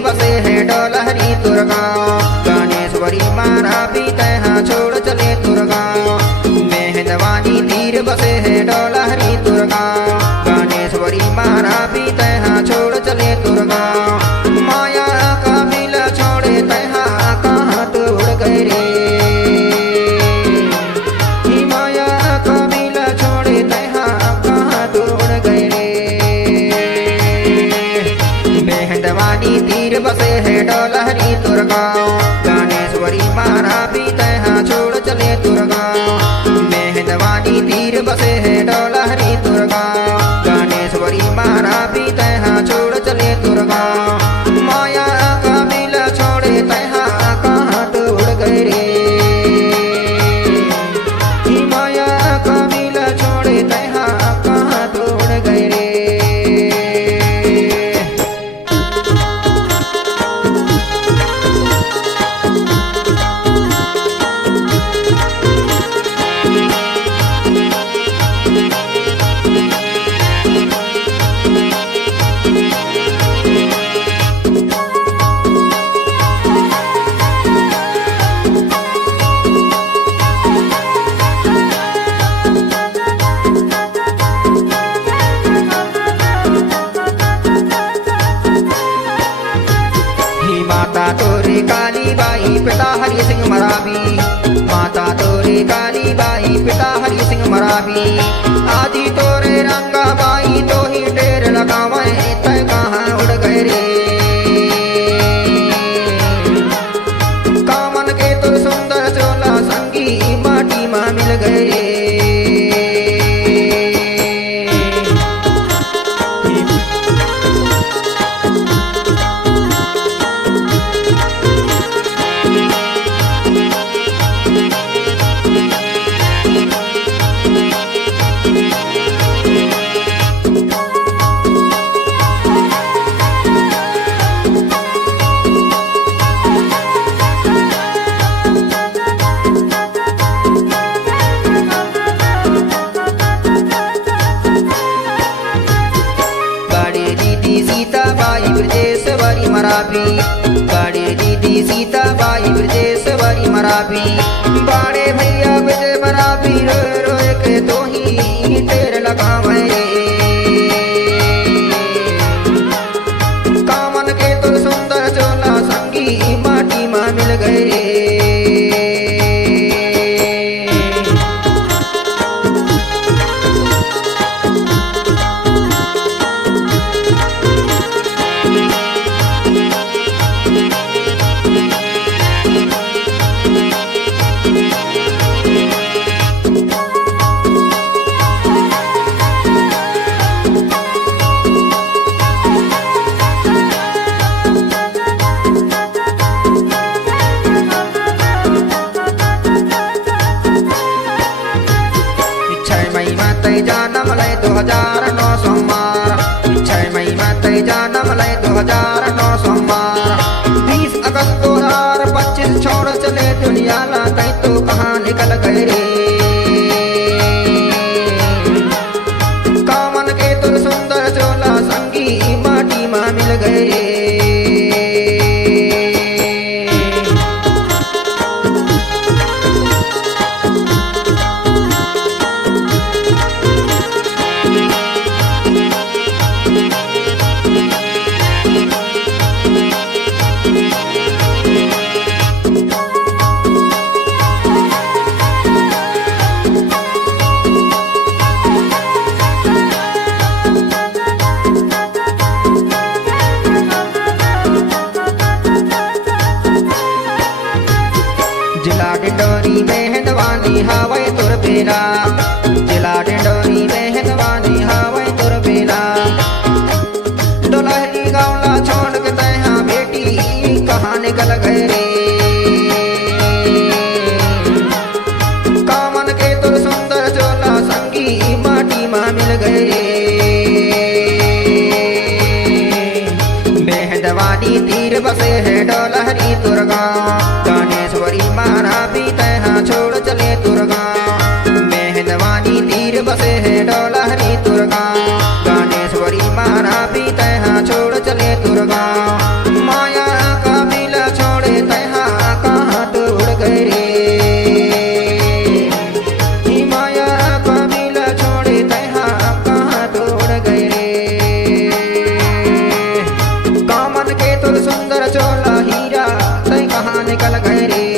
बसे है डोलहरी तुरगांव। गणेश्वरी मारा भी तहाँ छोड़ चले तुरगांव। मेहंदवानी तीर बसे है डोलहरी तुरगांव। गणेश्वरी मारा भी तहाँ छोड़ चले तुरगांव। माया का मिल छोड़े तहाँ कहाँ तो उड़ गए रे। माया का मिल छोड़े तहाँ कहाँ तो उड़ गए रे। मेहंदवानी तीर बसे है डोलहरी तुरगांव। गणेश्वरी मारा भी तहाँ छोड़ चले तुरगांव। मेहंदवानी तीर बसे है डोलहरी तुरगांव। गणेश्वरी मारा भी तहाँ छोड़ चले तुरगांव। माया का मिल छोड़े तहाँ कहाँ तो उड़ गए रे। माया का मिल छोड़े तहाँ कहाँ तो उड़ गए रे। माता तोरे काली बाई पिता हरि सिंह मरावी। माता तोरे काली बाई पिता हरि सिंह मरावी। आदि तोरे रंगा बाई तो ही ढेर लगावे तय कहाँ उड़ गए रे। कामन के तुर सुंदर चोला संगी माटी माँ मिल गए रे। सीताबाई ब्रजेश्वरी मरावी। बड़े दीदी सीताबाई ब्रजेश्वरी मरावी। बड़े भैया विजय मरावी रो रो के तो ही ढेर लगावे। कामन के तुर सुंदर चोला संगी माटी माँ मिल गए। जानम लय 2009 सोमवार। 6 मई में तय जानम लय 2009 सोमवार। 20 अगस्त 2025 छोड़ चले दुनिया ला तय तो कहाँ निकल गए रे। कामन के तुर सुंदर चोला संगी माटी माँ मिल गए रे। जिला डिंडोरी मेहंदवानी हावे तुर बेला। जिला डिंडोरी मेहंदवानी हावे तुर बेला। डोलहरी गाँवला छोड़ के तहाँ बेटी कहाँ निकल गए रे। कामन के तुर सुंदर चोला संगी माटी माँ मिल गए। मेहंदवानी तीर बसे है डोलहरी तुरगांव। गणेश्वरी मारा भी तहाँ छोड़ चले तुरगांव। मेहंदवानी तीर बसे है डोलहरी तुरगांव। गणेश्वरी मारा भी तहाँ छोड़ चले तुरगांव। माया सुंदर चोला हीरा तय कहाँ निकल गए रे।